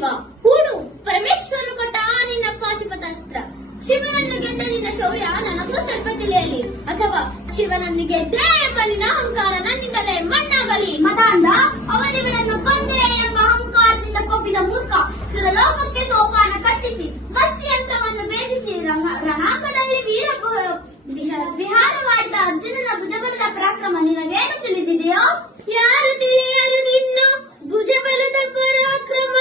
ಶಿವ ಹೂಡು ಪರಮೇಶ್ವರನು ಕೊಟ್ಟ ನಿನ್ನ ಪಾಶುಪತಾಸ್ತ್ರ. ಶಿವನನ್ನು ಗೆದ್ದ ನಿನ್ನ ಶೌರ್ಯ ನನಗೂ ಸ್ವಲ್ಪ ತಿಳಿಯಲಿ, ಅಥವಾ ಶಿವನನ್ನು ಗೆದ್ದೆ ಎಂಬ ನಿನ್ನ ಅಹಂಕಾರ ನನ್ನಿಂದಲೇ ಮಣ್ಣಾಗಲಿ. ಮತಾಂಧ, ಅವನಿವನನ್ನು ಕೊಂದೆ ಎಂಬ ಅಹಂಕಾರದಿಂದ ಕೊಬ್ಬಿದ ಮೂರ್ಖ ಸುರಲೋಕಕ್ಕೆ ಸೋಪಾನ ಕಟ್ಟಿಸಿ ಮತ್ಸ್ಯಂತ್ರವನ್ನು ಭೇದಿಸಿ ರಣಾಂಗದಲ್ಲಿ ವಿಹಾರ ಮಾಡಿದ ಅರ್ಜುನನ ಭುಜಬಲದ ಪರಾಕ್ರಮ ನಿನಗೇನು ತಿಳಿದಿದೆಯೋ? ಯಾರು ತಿಳಿಯರು ನಿನ್ನ ಭುಜಬಲದ ಪರಾಕ್ರಮ.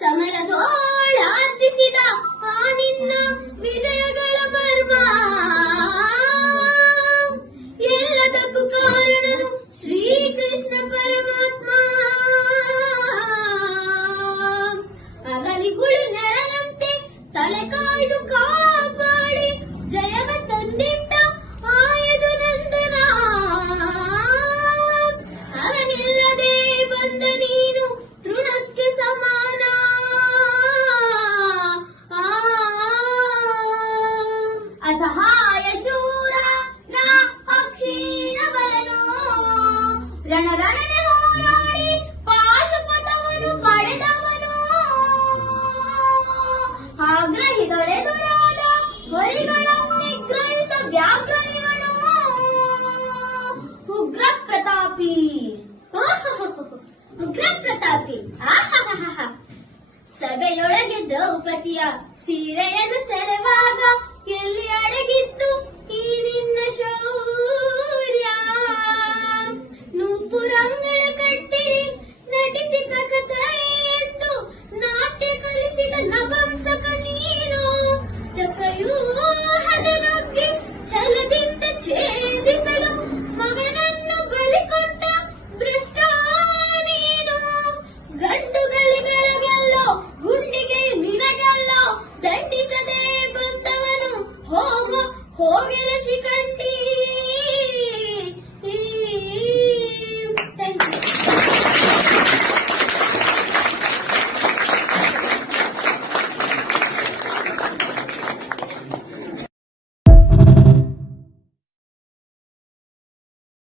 ಸಮರದೋಳಾರ್ಜಿಸಿದ ಆ ನಿನ್ನ ವಿಜಯಗಳ ಮರ್ಮ. ಎಲ್ಲದಕ್ಕೂ ಕಾರಣನು ಶ್ರೀಕೃಷ್ಣ ಪರಮಾತ್ಮ. ಅಗಲಿಗುಳು ನೆರಳಂತೆ ತಲೆ ಕಾಯ್ದು ಕಾಪಾಡಿ ಜಯವ ತಂದಿಟ್ಟ ಆಯದು ನಂದನ. ಅವನಿಲ್ಲದೆ ಬಂದ ನೀನು ತೃಣಕ್ಕೆ ಸಮಾನ. ಅಸಹಾಯ ಶೂರ ನಾ ಅಕ್ಷೀಣ ಬಲನು ರಣರಣನೆ ಹೋರಾಡಿ ಪಾಶುಪತವನ್ನು ಪಡೆದವನು. ಆಗ್ರಹಿಗಳೆದುರಾದ ಹೊರಿಗಳನ್ನು ನಿಗ್ರಹಿಸ ವ್ಯಾಘ್ರನಿವನು. ಉಗ್ರ ಪ್ರತಾಪಿ. ಉಗ್ರ ಪ್ರತಾಪಿ. ಸಭೆಯೊಳಗೆ ದ್ರೌಪದಿಯ ಸೀರೆಯನ್ನು ಸೆಳೆವಾಗ ಎಲ್ಲಿ ಅಡಗಿತ್ತು ಈ ನಿನ್ನ ಶೌರ್ಯ.